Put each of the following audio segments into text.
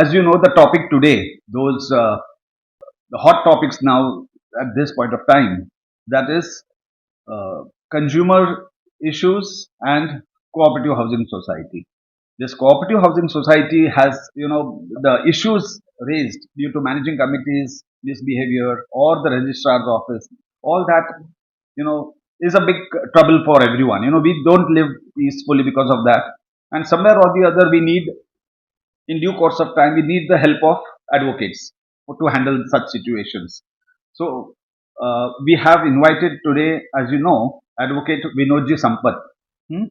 As you know, the topic today, the hot topics now at this point of time, that is consumer issues and cooperative housing society. This cooperative housing society has, the issues raised due to managing committees misbehavior or the registrar's office. All that, is a big trouble for everyone. We don't live peacefully because of that, and somewhere or the other, we need, in due course of time, we need the help of advocates to handle such situations. So, we have invited today, as you know, Advocate Vinodji Sampath. Hmm?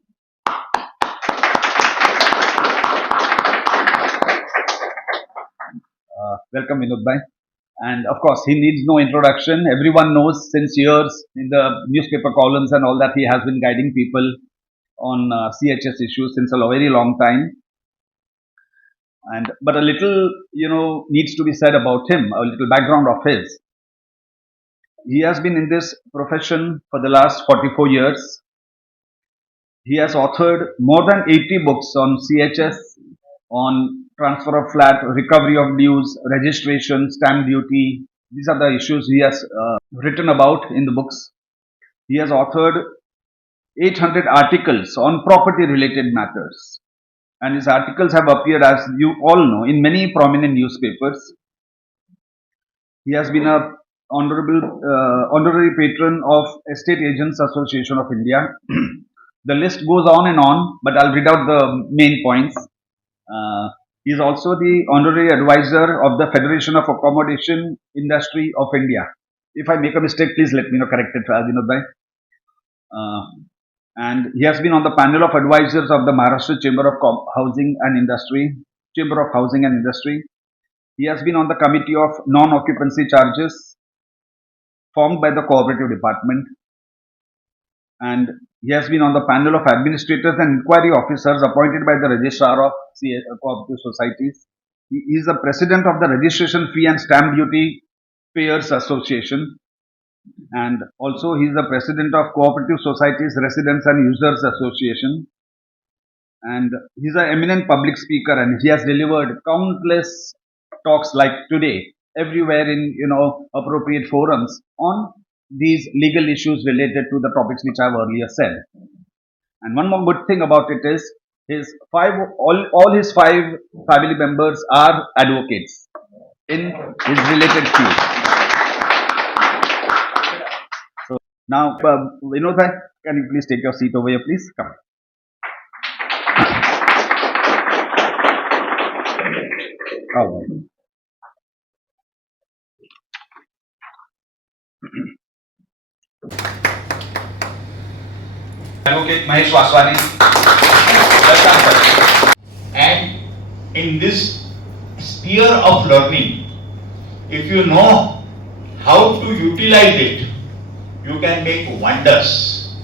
Welcome, Vinod Bhai. And of course, he needs no introduction. Everyone knows since years in the newspaper columns and all that he has been guiding people on CHS issues since a very long time. And but a little, needs to be said about him. A little background of his. He has been in this profession for the last 44 years. He has authored more than 80 books on CHS, on transfer of flat, recovery of dues, registration, stamp duty. These are the issues he has written about in the books. He has authored 800 articles on property related matters. And his articles have appeared, as you all know, in many prominent newspapers. He has been a honorary patron of Estate Agents Association of India. The list goes on and on, but I'll read out the main points. He is also the honorary advisor of the Federation of Accommodation Industry of India. If I make a mistake, please let me know, correct it, Vinod Bhai. And he has been on the panel of advisors of the Maharashtra Chamber of Housing and Industry, Chamber of Housing and Industry. He has been on the committee of non-occupancy charges formed by the cooperative department, and he has been on the panel of administrators and inquiry officers appointed by the registrar of cooperative societies. He is the president of the Registration Fee and Stamp Duty Payers Association, and also he is the president of Cooperative Societies Residents and Users Association. And he is an eminent public speaker, and he has delivered countless talks like today everywhere in appropriate forums on these legal issues related to the topics which I have earlier said. And one more good thing about it is all his five family members are advocates in his related field. So now, Vinod bhai, can you please take your seat over here, please? Come. Oh. Advocate Mahesh Vaswani. Welcome, sir. And in this sphere of learning, if you know how to utilize it, you can make wonders.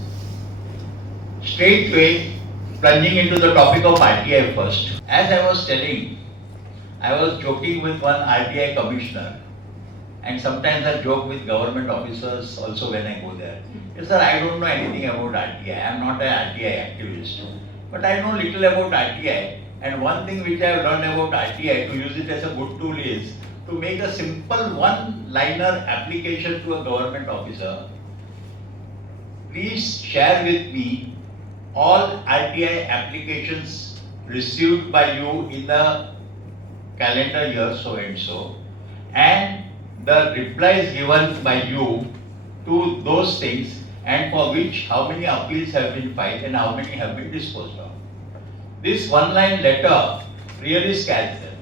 Straightway, plunging into the topic of RTI first. As I was telling, I was joking with one RTI commissioner, and sometimes I joke with government officers also when I go there. Yes, sir, I don't know anything about RTI. I am not an RTI activist. But I know little about RTI. And one thing which I have learned about RTI, to use it as a good tool, is to make a simple one-liner application to a government officer. Please share with me all RTI applications received by you in the calendar year so and so, and the replies given by you to those things, and for which how many appeals have been filed and how many have been disposed of. This one-line letter really scares them,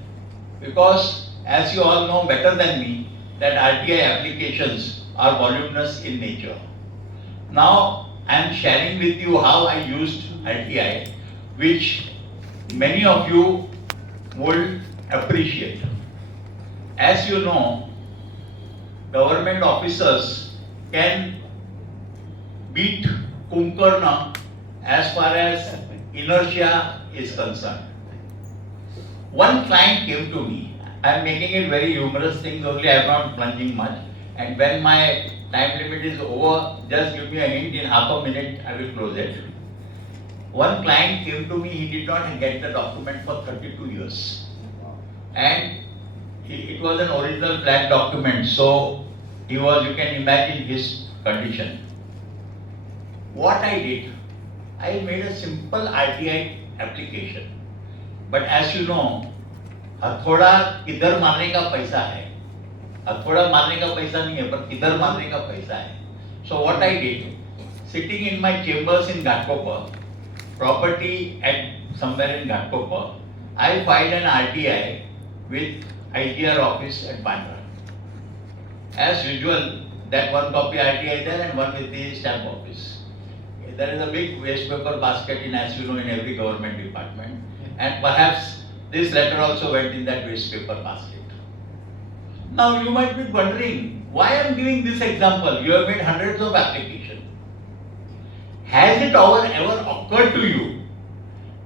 because as you all know better than me, that RTI applications are voluminous in nature. Now I am sharing with you how I used RTI, which many of you would appreciate. As you know, government officers can beat Kumbhakarna as far as inertia is concerned. One client came to me. I am making it very humorous things only, I am not plunging much. And when my time limit is over, just give me a hint, in half a minute I will close it. One client came to me, he did not get the document for 32 years. and it was an original plan document, so he was, you can imagine his condition. What I did, I made a simple RTI application. But as you know, हथौड़ा किधर मारने का पैसा है, हथौड़ा मारने का पैसा नहीं है, पर किधर मारने का पैसा है. So what I did, sitting in my chambers in Ghatkopar, property at somewhere in Ghatkopar, I filed an RTI with IGR office at Bandra. As usual, that one copy RTI there and one with the stamp office. There is a big waste paper basket in, as you know, in every government department, and perhaps this letter also went in that waste paper basket. Now you might be wondering, why I am giving this example? You have made hundreds of applications. Has it ever occurred to you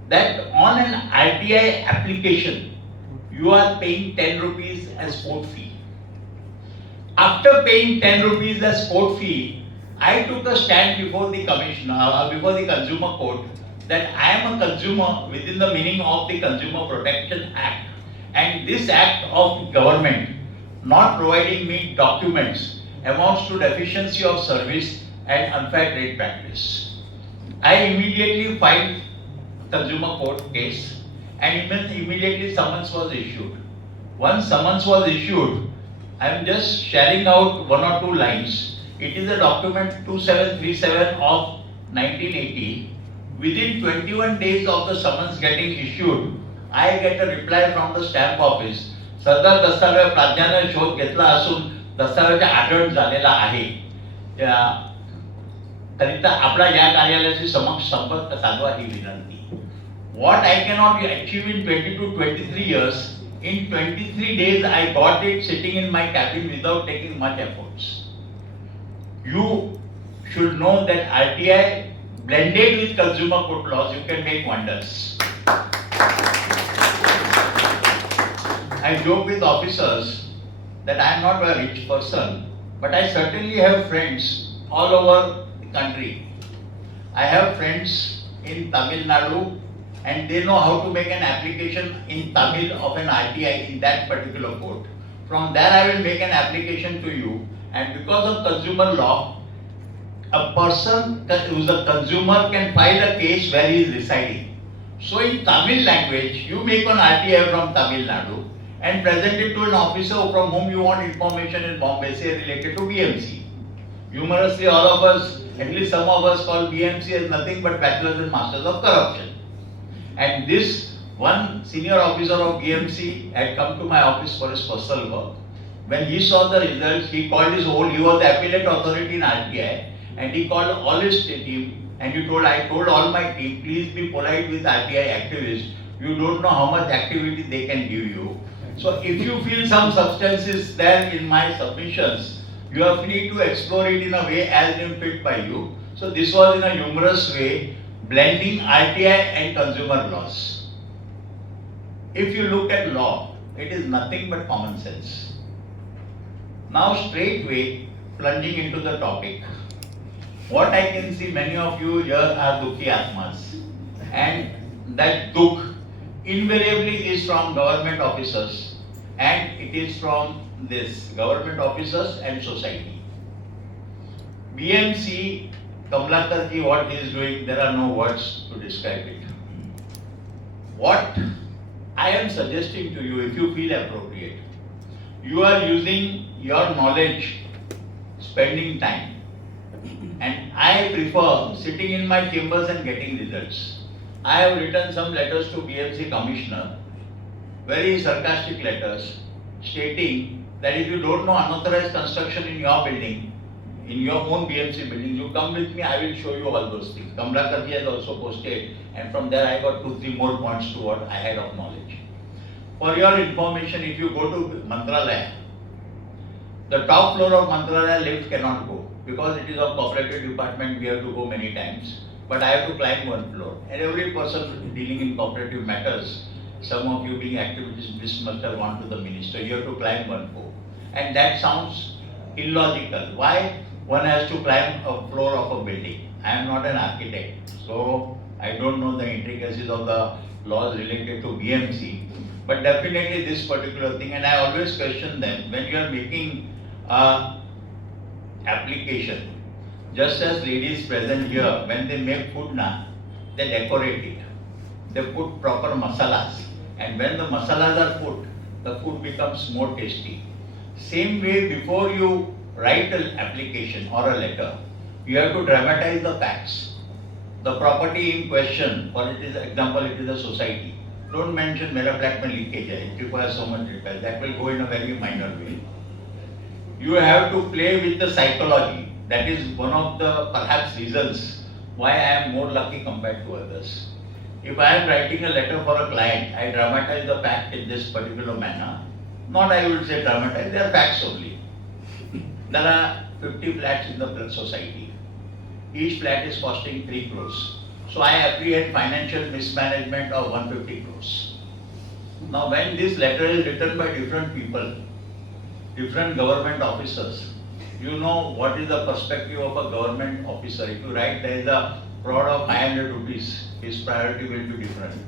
that on an RTI application, you are paying 10 rupees as port fee? After paying 10 rupees as port fee, I took a stand before the commissioner, before the consumer court, that I am a consumer within the meaning of the Consumer Protection Act, and this act of government not providing me documents amounts to deficiency of service and unfair trade practice. I immediately filed consumer court case, and immediately summons was issued. Once summons was issued, I am just sharing out one or two lines. It is a document 2737 of 1980. Within 21 days of the summons getting issued, I get a reply from the stamp office. सदर दस्तावेज प्राध्याने शोध घेतला असून दस्तावेज आढळ झालेला आहे. करिता आपला या कार्यालयाशी समक्ष संपर्क साधवा ही विनंती. What I cannot achieve in 22-23 years, in 23 days I got it sitting in my cabin without taking much efforts. You should know that RTI blended with consumer court laws, you can make wonders. I joke with officers that I am not a rich person, but I certainly have friends all over the country. I have friends in Tamil Nadu, and they know how to make an application in Tamil of an RTI in that particular court. From there I will make an application to you, and because of consumer law, a person who is a consumer can file a case where he is residing. So in Tamil language, you make an RTI from Tamil Nadu and present it to an officer from whom you want information in Bombay, say related to BMC. Humorously, all of us, at least some of us, call BMC as nothing but bachelors and masters of corruption. And this one senior officer of BMC had come to my office for his personal work. When he saw the results, he called he was the appellate authority in RTI, and he called all his team, and I told all my team, please be polite with RTI activists. You don't know how much activity they can give you. So if you feel some substance is there in my submissions, you are free to explore it in a way as deemed fit by you. So this was in a humorous way, blending RTI and consumer laws. If you look at law, it is nothing but common sense. Now straightway plunging into the topic. What I can see, many of you here are Dukhi Atmas, and that Dukh invariably is from government officers, and it is from this government officers and society. BMC, Kamlakar ji, what he is doing, there are no words to describe it. What I am suggesting to you, if you feel appropriate, you are using your knowledge, spending time, and I prefer sitting in my chambers and getting results. I have written some letters to BMC Commissioner, very sarcastic letters, stating that if you don't know unauthorized construction in your building, in your own BMC building, you come with me, I will show you all those things. Kamlakar ji has also posted, and from there I got 2-3 more points to what I had of knowledge. For your information, if you go to Mantralaya, the top floor of Mantralaya lift cannot go, because it is of cooperative department, we have to go many times. But I have to climb one floor. And every person dealing in cooperative matters, some of you being activists, this must have gone to the minister, you have to climb one floor. And that sounds illogical. Why one has to climb a floor of a building? I am not an architect, so I don't know the intricacies of the laws related to BMC. But definitely this particular thing, and I always question them when you are making a application. Just as ladies present here, when they make food na, they decorate it. They put proper masalas, and when the masalas are put, the food becomes more tasty. Same way, before you write an application or a letter, you have to dramatize the facts. The property in question, for it is example, it is a society. Don't mention मेरा flat में leakage है, it requires so much repair. That will go in a very minor way. You have to play with the psychology. That is one of the perhaps reasons why I am more lucky compared to others. If I am writing a letter for a client, I dramatize the fact in this particular manner. Not I would say dramatize, they are facts only. There are 50 flats in the society. Each flat is costing 3 crores. So I apprehend financial mismanagement of 150 crores. Now when this letter is written by different people, different government officers, you know what is the perspective of a government officer. If you write there is a fraud of 500 rupees, his priority will be different.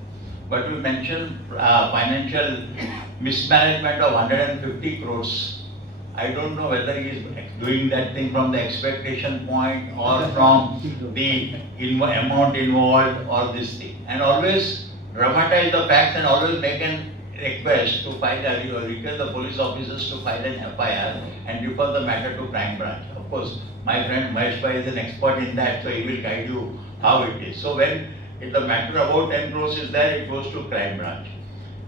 But we mention financial mismanagement of 150 crores. I don't know whether he is doing that thing from the expectation point or from the amount involved or this thing. And always dramatize the facts and always make an request to file or request the police officers to file an FIR and refer the matter to crime branch. Of course, my friend Mahesh Bhai is an expert in that, so he will guide you how it is. So when the matter about 10 crores is there, it goes to crime branch.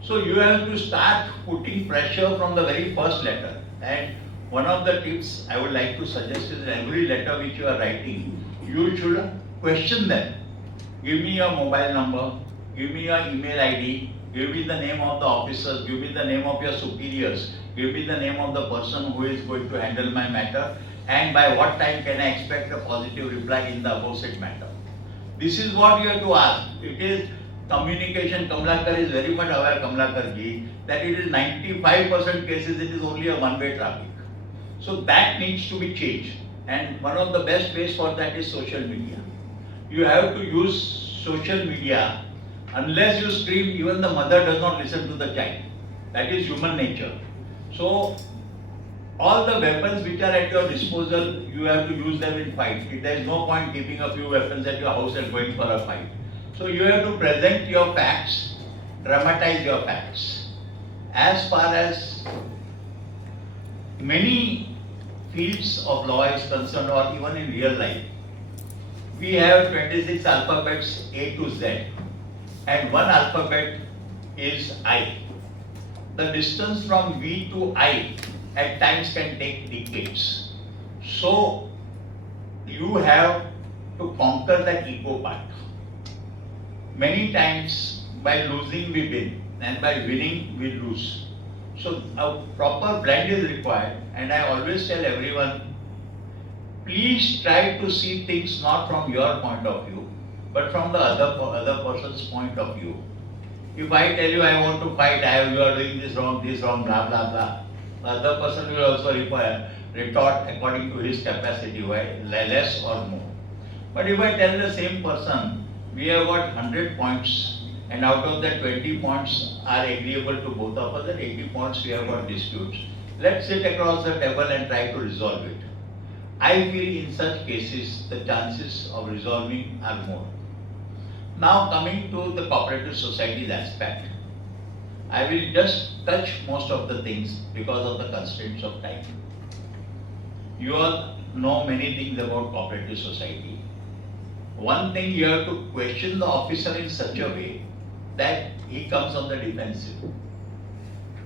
So you have to start putting pressure from the very first letter. And one of the tips I would like to suggest is every letter which you are writing, you should question them. Give me your mobile number, give me your email ID, give me the name of the officers, give me the name of your superiors, give me the name of the person who is going to handle my matter, and by what time can I expect a positive reply in the above said matter. This is what you have to ask. It is communication. Kamlakar is very much aware, Kamlakar ji, that it is 95% cases it is only a one-way traffic. So that needs to be changed. And one of the best ways for that is social media. You have to use social media. Unless you scream, even the mother does not listen to the child. That is human nature. So all the weapons which are at your disposal, you have to use them in fight. There is no point keeping a few weapons at your house and going for a fight. So you have to present your facts, dramatize your facts. As far as many fields of law is concerned, or even in real life, we have 26 alphabets A to Z, and one alphabet is I. The distance from V to I at times can take decades. So you have to conquer that ego part. Many times by losing we win, and by winning we lose. So a proper blend is required, and I always tell everyone, please try to see things not from your point of view, but from the other person's point of view. If I tell you I want to fight, you are doing this wrong, blah blah blah, the other person will also retort according to his capacity, less or more. But if I tell the same person, we have got 100 points, and out of that 20 points are agreeable to both of us, and 80 points we have got disputes. Let's sit across the table and try to resolve it. I feel in such cases the chances of resolving are more. Now coming to the cooperative societies aspect, I will just touch most of the things because of the constraints of time. You all know many things about cooperative society. One thing, you have to question the officer in such a way that he comes on the defensive.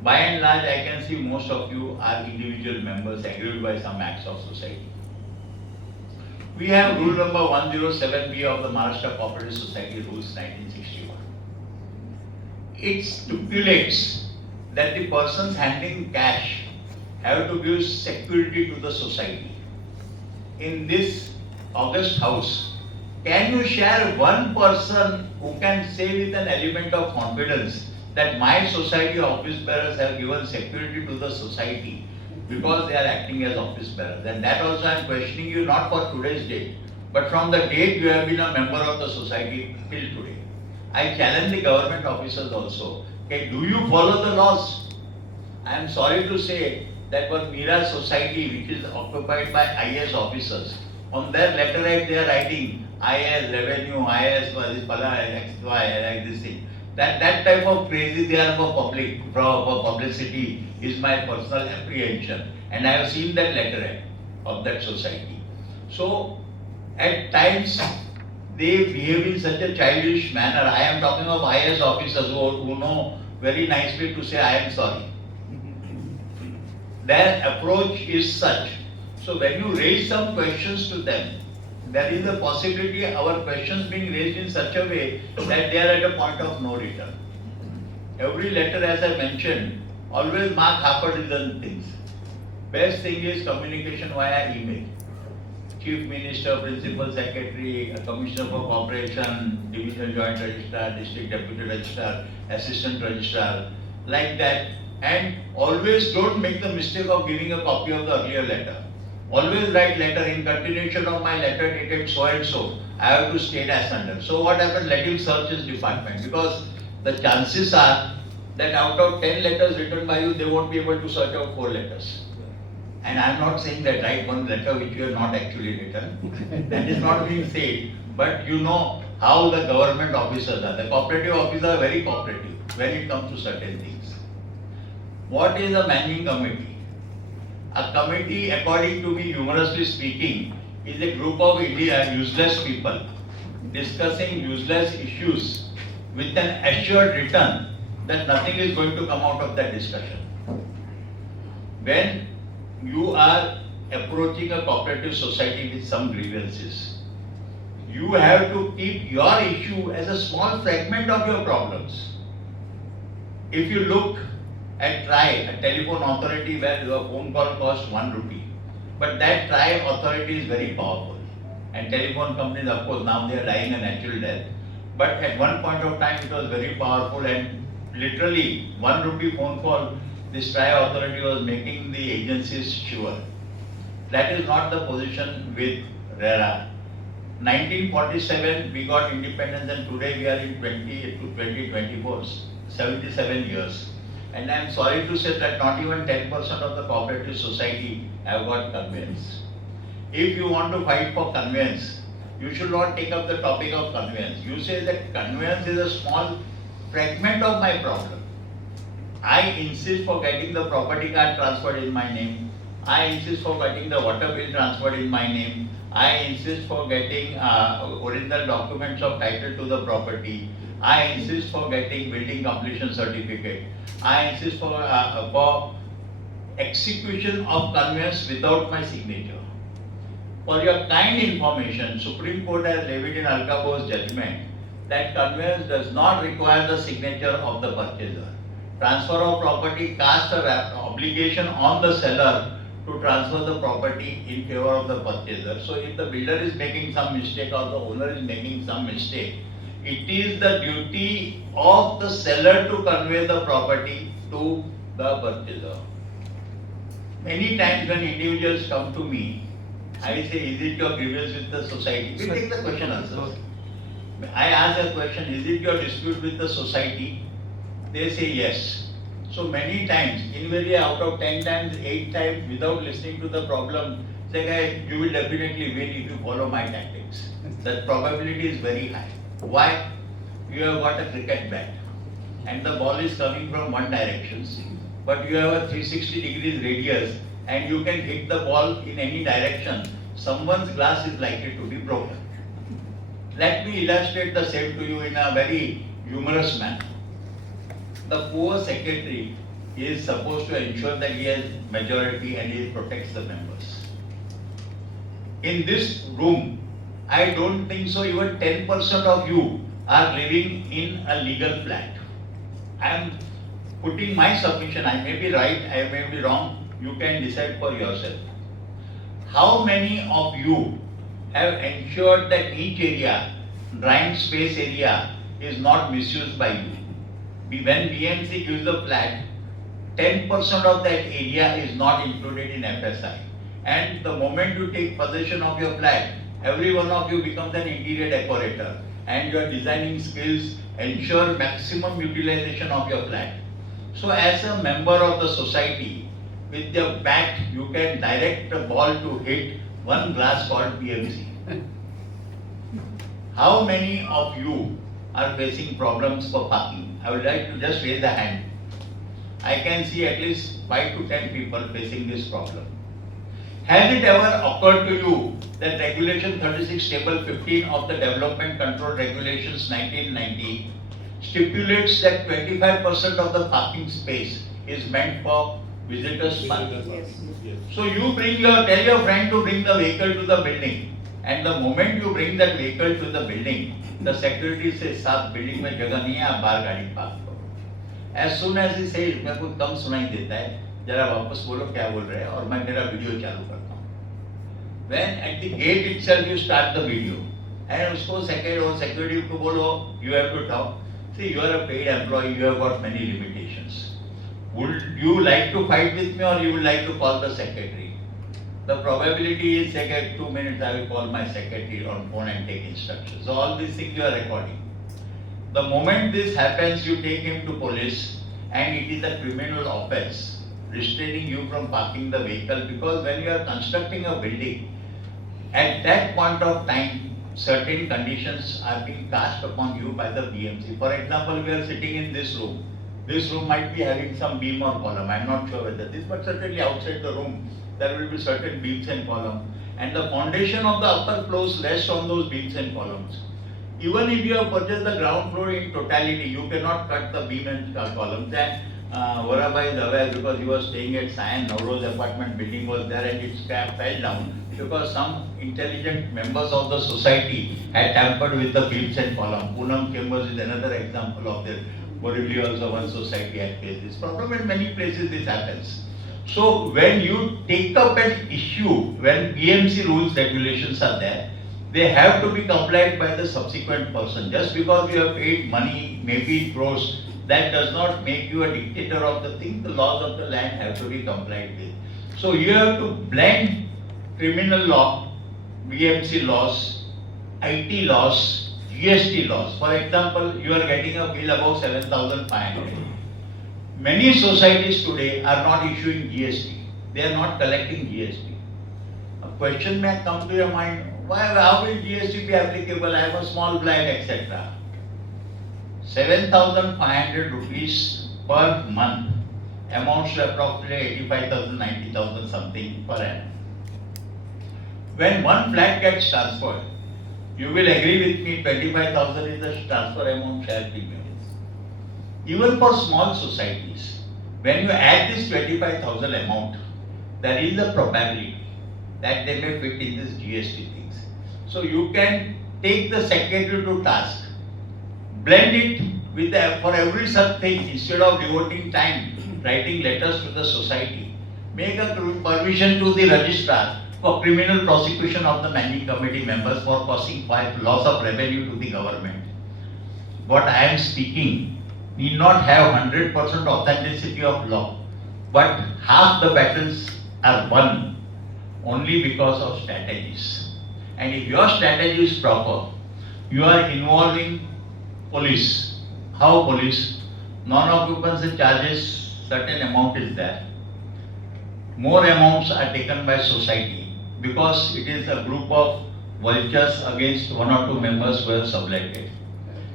By and large, I can see most of you are individual members aggrieved by some acts of society. We have rule number 107B of the Maharashtra Cooperative Society Rules 1961. It stipulates that the persons handling cash have to give security to the society. In this august house, can you share one person who can say with an element of confidence that my society office bearers have given security to the society because they are acting as office bearers? And that also I am questioning you not for today's date, but from the date you have been a member of the society till today. I challenge the government officers also Okay, do you follow the laws? I am sorry to say that one Mira society which is occupied by IAS officers, on their letterhead they are writing IAS revenue, IAS this pala, XY, like this thing. That type of crazy they are for publicity is my personal apprehension, and I have seen that letterhead of that society. So at times they behave in such a childish manner. I am talking of IAS officers who know very nicely to say I am sorry. Their approach is such. So when you raise some questions to them, there is a possibility our questions being raised in such a way that they are at a point of no return. Every letter, as I mentioned, always mark half a dozen things. Best thing is communication via email. Chief Minister, Principal Secretary, Commissioner for Corporation, Divisional Joint Registrar, District Deputy Registrar, Assistant Registrar, like that. And always don't make the mistake of giving a copy of the earlier letter. Always write letter in continuation of my letter dated so and so. I have to state as under. So what happens? Let him search his department, because the chances are that out of 10 letters written by you, they won't be able to search out 4 letters. And I'm not saying that write one letter which you have not actually written. That is not being said. But you know how the government officers are. The cooperative officers are very cooperative when it comes to certain things. What is a managing committee? A committee, according to me, humorously speaking, is a group of useless people discussing useless issues with an assured return that nothing is going to come out of that discussion. When you are approaching a cooperative society with some grievances, you have to keep your issue as a small fragment of your problems. If you look at TRAI, a telephone authority where your phone call costs 1 rupee, but that TRAI authority is very powerful. And telephone companies, of course, now they are dying a natural death. But at one point of time, it was very powerful, and literally 1 rupee phone call, this TRAI authority was making the agencies shiver. That is not the position with RERA. 1947 we got independence, and today we are in 2024, 77 years. And I am sorry to say that not even 10% of the cooperative society have got conveyance. If you want to fight for conveyance, you should not take up the topic of conveyance. You say that conveyance is a small fragment of my problem. I insist for getting the property card transferred in my name. I insist for getting the water bill transferred in my name. I insist for getting original documents of title to the property. I insist for getting building completion certificate. I insist for execution of conveyance without my signature. For your kind information, Supreme Court has levied in Alka Bose's judgment that conveyance does not require the signature of the purchaser. Transfer of property casts an obligation on the seller to transfer the property in favor of the purchaser. So if the builder is making some mistake or the owner is making some mistake, it is the duty of the seller to convey the property to the purchaser. Many times when individuals come to me, I say, is it your grievance with the society? We take the question answers. I ask a question, is it your dispute with the society? They say yes. So many times, invariably out of 10 times, 8 times, without listening to the problem, say, guy, you will definitely win if you follow my tactics. That probability is very high. Why? You have got a cricket bat and the ball is coming from one direction, but you have a 360 degrees radius and you can hit the ball in any direction. Someone's glass is likely to be broken. Let me illustrate the same to you in a very humorous manner. The poor secretary is supposed to ensure that he has majority and he protects the members. In this room, I don't think so even 10% of you are living in a legal flat. I am putting my submission, I may be right, I may be wrong, you can decide for yourself. How many of you have ensured that each area, drying space area, is not misused by you? When BMC gives the flat, 10% of that area is not included in FSI. And the moment you take possession of your flat, every one of you becomes an interior decorator. and your designing skills ensure maximum utilization of your flat. So as a member of the society, with your bat, you can direct the ball to hit one glass called PMC. How many of you are facing problems for parking? I would like to just raise a hand. I can see at least 5 to 10 people facing this problem. Has it ever occurred to you that Regulation 36 Table 15 of the Development Control Regulations 1990 stipulates that 25% of the parking space is meant for visitors parking? So you tell your friend to bring the vehicle to the building, and the moment you bring that vehicle to the building, the security says, "साहब building में जगह नहीं है, आप बाहर गाड़ी park करो." As soon as he says, मेरे को कम सुनाई देता है, जरा वापस बोलो क्या बोल रहे हैं, और मैं मेरा वीडियो चालू करता हूँ. When at the gate itself you start the video, and उसको security को बोलो, you have to talk. See, you are a paid employee, you have got many limitations. Would you like to fight with me, or you would like to call the secretary? The probability is, second 2 minutes, I will call my secretary on phone and take instructions. So all these things you are recording. The moment this happens, you take him to police, and it is a criminal offense restraining you from parking the vehicle, because when you are constructing a building, at that point of time, certain conditions are being cast upon you by the BMC. For example, we are sitting in this room. This room might be having some beam or column. I am not sure whether this, but certainly outside the room, there will be certain beams and columns. And the foundation of the upper floors rests on those beams and columns. Even if you have purchased the ground floor in totality, you cannot cut the beam and columns. And Varabai is aware, because he was staying at Sayan Navroz apartment building was there, and its cap fell down because some intelligent members of the society had tampered with the beams and columns. Poonam Chambers is another example of that. Borivali also one society had faced this problem. In many places this happens. So when you take up an issue, when PMC rules, regulations are there, they have to be complied by the subsequent person. Just because you have paid money, maybe crores, that does not make you a dictator of the thing. The laws of the land have to be complied with. So you have to blend criminal law, BMC laws, IT laws, GST laws. For example, you are getting a bill above 7,500. Many societies today are not issuing GST. They are not collecting GST. A question may come to your mind, how will GST be applicable? I have a small flat, etc. 7,500 rupees per month amounts to approximately 85,000, 90,000 something per annum. When one flat gets transferred, you will agree with me, 25,000 is the transfer amount shall be made. Even for small societies, when you add this 25,000 amount, there is a probability that they may fit in this GST things. So you can take the secretary to task, blend it with for every such thing, instead of devoting time writing letters to the society, make a permission to the registrar for criminal prosecution of the managing committee members for causing loss of revenue to the government. What I am speaking need not have 100% authenticity of law, but half the battles are won only because of strategies. And if your strategy is proper, you are involving police. How police? Non-occupancy charges, certain amount is there. More amounts are taken by society because it is a group of vultures against one or two members who have subletted.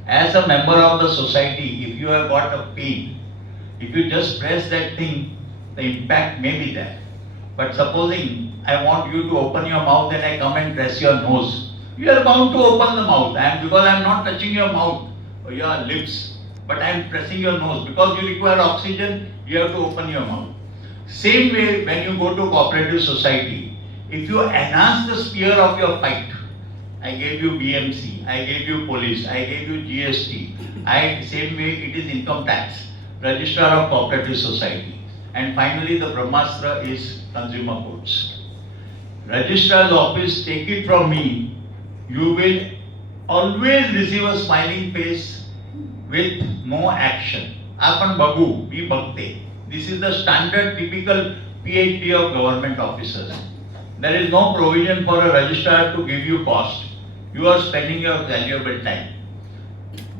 As a member of the society, if you have got a pain, if you just press that thing, the impact may be there. But supposing I want you to open your mouth and I come and press your nose, you are bound to open the mouth, because I am not touching your mouth or your lips, but I am pressing your nose. Because you require oxygen, you have to open your mouth. Same way, when you go to cooperative society, if you enhance the sphere of your fight, I gave you BMC, I gave you police, I gave you GST, same way it is income tax, registrar of cooperative society, and finally the Brahmastra is consumer courts. Registrar's office, take it from me, you will always receive a smiling face with no action. Apan bagu, be bhakte. This is the standard typical PhD of government officers. There is no provision for a registrar to give you cost. You are spending your valuable time.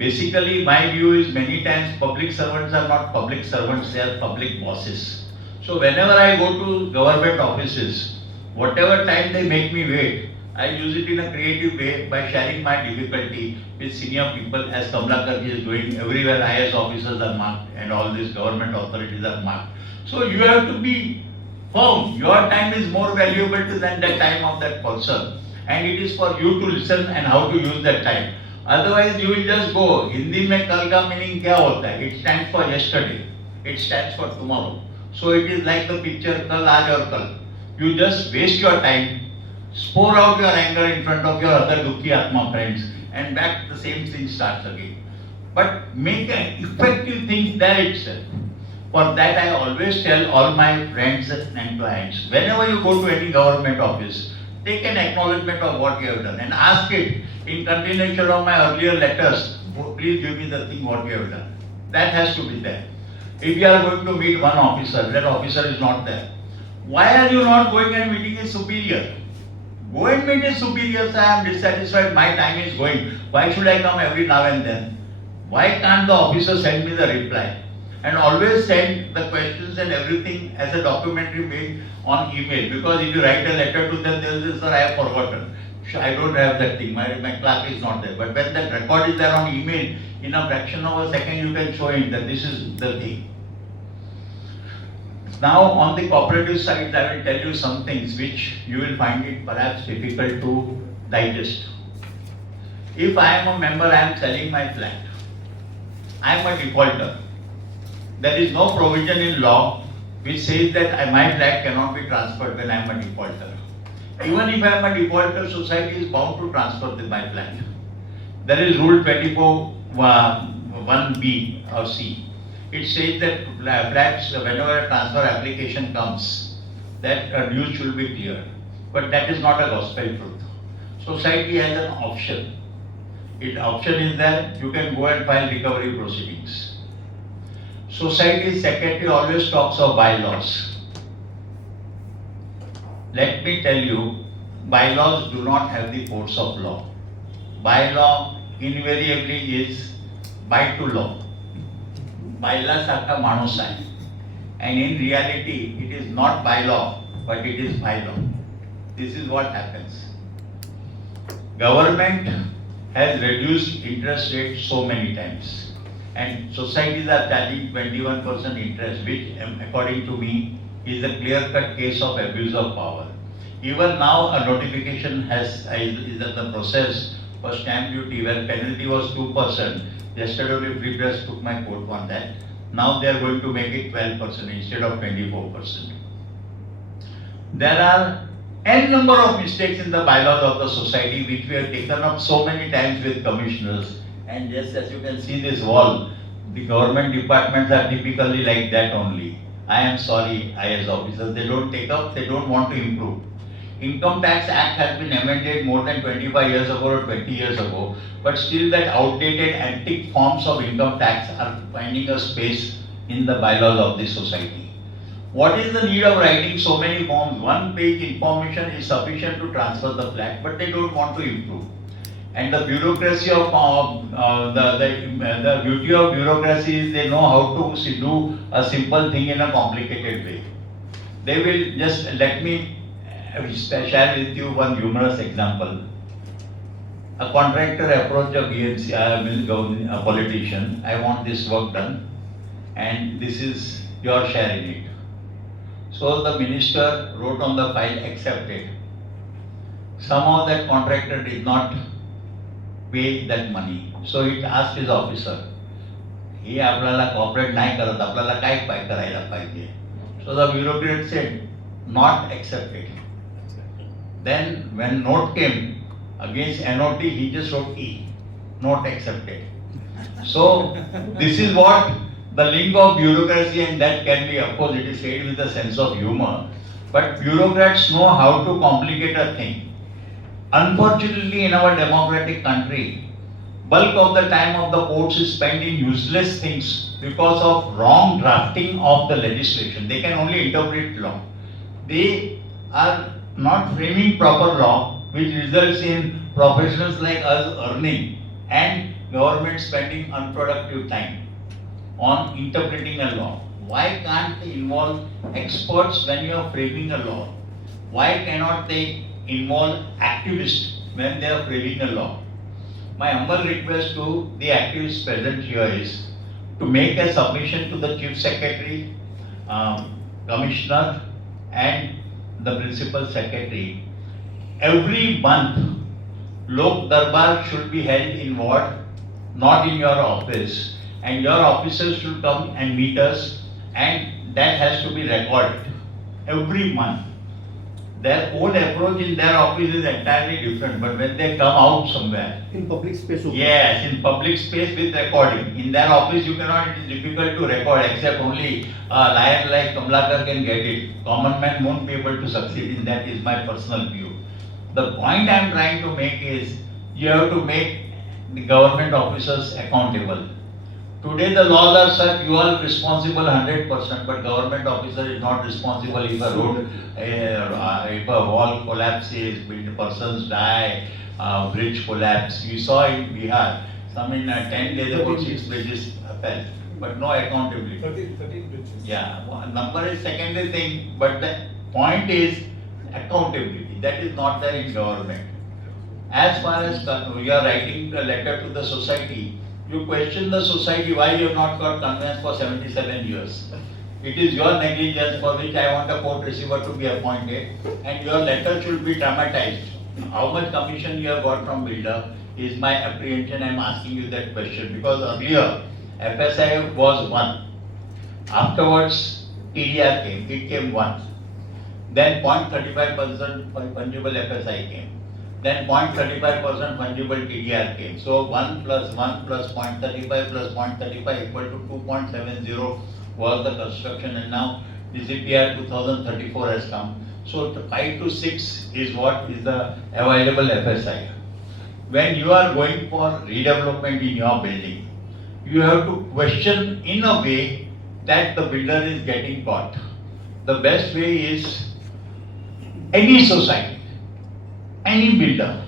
Basically, my view is many times public servants are not public servants, they are public bosses. So whenever I go to government offices, whatever time they make me wait, I use it in a creative way by sharing my difficulty with senior people, as Kamlakar is doing. Everywhere IS officers are marked and all these government authorities are marked. So you have to be firm. Your time is more valuable than the time of that person. And it is for you to listen and how to use that time. Otherwise you will just go. Hindi mein kal ka meaning kya hota hai? It stands for yesterday. It stands for tomorrow. So it is like the picture kal, aaj aur kal. You just waste your time, pour out your anger in front of your other dukhi atma friends, and back the same thing starts again. But make an effective thing there itself. For that I always tell all my friends and clients, whenever you go to any government office, take an acknowledgement of what you have done and ask it in continuation of my earlier letters, please give me the thing what you have done. That has to be there. If you are going to meet one officer, that officer is not there. Why are you not going and meeting his superior? Go and meet his superior, say I am dissatisfied, my time is going. Why should I come every now and then? Why can't the officer send me the reply? And always send the questions and everything as a documentary made on email. Because if you write a letter to them, they will say, sir, I have forgotten. I don't have that thing, my clerk is not there. But when that record is there on email, in a fraction of a second you can show him that this is the thing. Now on the cooperative side, I will tell you some things which you will find it perhaps difficult to digest. If I am a member, I am selling my flat. I am a defaulter. There is no provision in law which says that my flat cannot be transferred when I am a defaulter. Even if I am a defaulter, society is bound to transfer my flat. There is Rule 24 1B or C. It says that flats, whenever a transfer application comes, that dues should be cleared. But that is not a gospel truth. Society has an option. Its option is that you can go and file recovery proceedings. Society secretary always talks of bylaws. Let me tell you, bylaws do not have the force of law. Bylaw invariably is by to law. Bylaw सारखा माणूस आहे. And in reality, it is not by law, but it is by law. This is what happens. Government has reduced interest rates so many times. And societies are charging 21% interest, which according to me is a clear-cut case of abuse of power. Even now a notification is in the process for stamp duty where penalty was 2%. Yesterday only Free Press took my quote on that. Now they are going to make it 12% instead of 24%. There are n number of mistakes in the bylaws of the society which we have taken up so many times with commissioners. And just as you can see this wall, the government departments are typically like that only. I am sorry, IS officers, they don't take up, they don't want to improve. Income Tax Act has been amended more than 25 years ago or 20 years ago, but still that outdated antique forms of income tax are finding a space in the bylaws of this society. What is the need of writing so many forms? One page information is sufficient to transfer the flat, but they don't want to improve. And the bureaucracy of the beauty of bureaucracy is they know how to do a simple thing in a complicated way. They will just let me share with you one humorous example. A contractor approached a BMC, a politician. I want this work done, and this is your share in it. So the minister wrote on the file, accepted. Somehow that contractor did not pay that money. So he asked his officer, he आपल्याला cooperate नाही करत, आपल्याला काय करायला पाहिजे? So the bureaucrat said, not accepted. Then when note came against NOT, he just wrote E, not accepted. So this is what the link of bureaucracy, and that can be, of course, it is said with a sense of humor, but bureaucrats know how to complicate a thing. Unfortunately, in our democratic country, bulk of the time of the courts is spent in useless things because of wrong drafting of the legislation. They can only interpret law. They are not framing proper law, which results in professionals like us earning and government spending unproductive time on interpreting a law? Why can't they involve experts when you are framing a law? Why cannot they involve activists when they are framing a law? My humble request to the activists present here is to make a submission to the Chief Secretary, Commissioner and the Principal Secretary. Every month, Lok Darbar should be held in ward, not in your office. And your officers should come and meet us, and that has to be recorded every month. Their own approach in their office is entirely different, but when they come out somewhere, in public space. Okay. yes, in public space with recording. In their office, you cannot, it is difficult to record, except only a lion like Kamlakar can get it. Common man won't be able to succeed in that, is my personal view. The point I am trying to make is, you have to make the government officers accountable. Today the laws are such, you are responsible 100%, but government officer is not responsible if a road, if a wall collapses, persons die, bridge collapse. You saw in Bihar, some in 10 days about 6 bridges fell, but no accountability. 13 bridges. Yeah, number is secondary thing, but the point is accountability. That is not there in government. As far as you are writing a letter to the society, you question the society why you have not got conveyance for 77 years. It is your negligence for which I want a court receiver to be appointed, and your letter should be dramatized. How much commission you have got from builder is my apprehension. I am asking you that question because earlier FSI was 1. Afterwards TDR came, it came once. Then 0.35% fungible FSI came. Then 0.35% fungible TDR came. So 1 plus 1 plus 0.35 plus 0.35 equal to 2.70 was the construction, and now DCPR 2034 has come. So the 5 to 6 is what is the available FSI. When you are going for redevelopment in your building, you have to question in a way that the builder is getting caught. The best way is any society, any builder,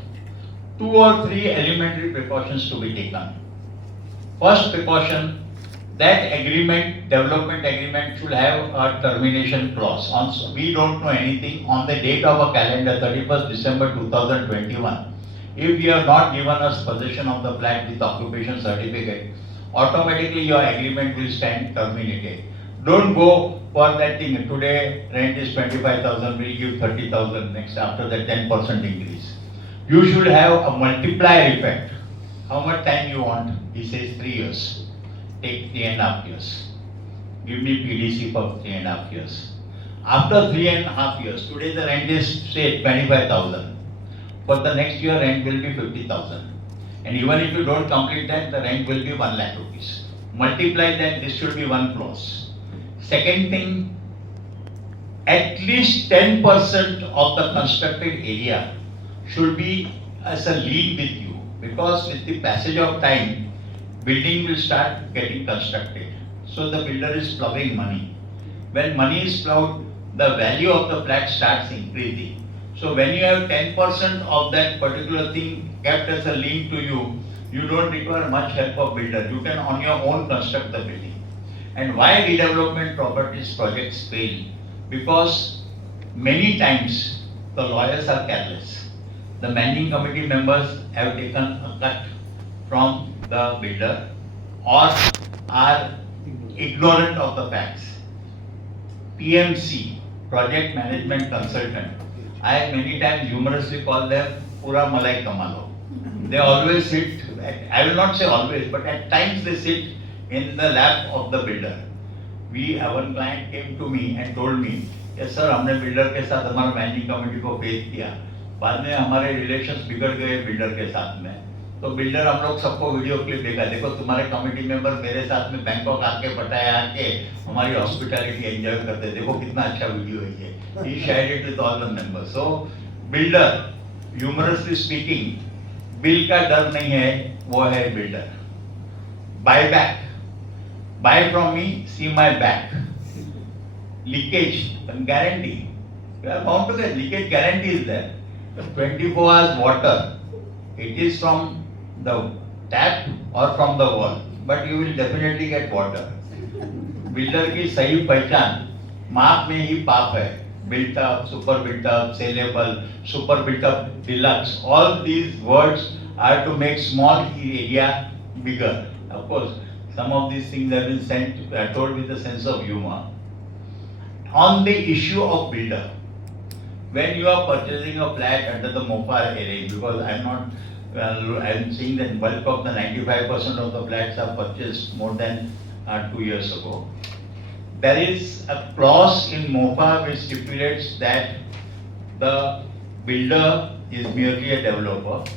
2 or 3 elementary precautions to be taken. First precaution, that agreement, development agreement should have a termination clause. We don't know anything on the date of a calendar, 31st December 2021. If you have not given us possession of the flat with occupation certificate, automatically your agreement will stand terminated. Don't go for that thing. Today rent is 25,000, we'll give 30,000 next after the 10% increase. You should have a multiplier effect. How much time you want? He says 3 years. Take 3.5 years. Give me PDC for 3.5 years. After 3.5 years, today the rent is say 25,000. For the next year rent will be 50,000. And even if you don't complete that, the rent will be 1 lakh rupees. Multiply that, this should be one clause. Second thing, at least 10% of the constructed area should be as a lien with you, because with the passage of time, building will start getting constructed. So the builder is plowing money. When money is plowed, the value of the flat starts increasing. So when you have 10% of that particular thing kept as a lien to you, you don't require much help of builder. You can on your own construct the building. And why redevelopment properties projects fail? Because many times the lawyers are careless. The managing committee members have taken a cut from the builder or are ignorant of the facts. PMC, project management consultant, I have many times humorously called them Pura Malai Kamalo. They always sit, I will not say always, but at times they sit in the lap of the builder. Our client came to me and told me, yes sir, हमने builder के साथ हमारा managing committee को भेज दिया. बाद में हमारे relations बिगड़ गए builder के साथ में. तो builder हम लोग सबको वीडियो क्लिप देखा, देखो तुम्हारे कमिटी मेंबर मेरे साथ में बैंकॉक आके पटाया आके हमारी हॉस्पिटैलिटी एंजॉय करते, देखो कितना अच्छा वीडियो है ये. He shared it with all the members. So builder, humorously speaking, bill का डर नहीं है, वो है builder. Buyback. Buy from me, see my back. Leakage, guarantee. You are bound to get leakage guarantee is there. 24 hours water. It is from the tap or from the wall, but you will definitely get water. Builder की सही पहचान माप में ही पाप है. Built up, super built up, saleable, super built up, deluxe. All these words are to make small area bigger. Of course, some of these things have been told with a sense of humor. On the issue of builder, when you are purchasing a flat under the MOFA area, because I'm seeing that bulk of the 95% of the flats are purchased more than 2 years ago. There is a clause in MOFA which stipulates that the builder is merely a developer,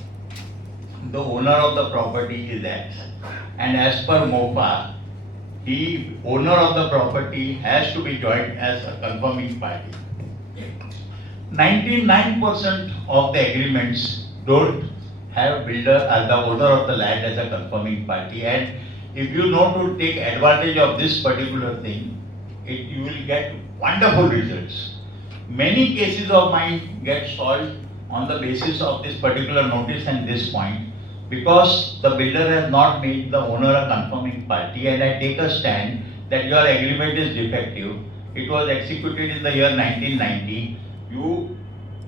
the owner of the property is X, and as per MOFA, the owner of the property has to be joined as a confirming party. 99% of the agreements don't have builder as the owner of the land as a confirming party, and if you know to take advantage of this particular thing, you will get wonderful results. Many cases of mine get solved on the basis of this particular notice and this point, because the builder has not made the owner a confirming party, and I take a stand that your agreement is defective. It was executed in the year 1990. You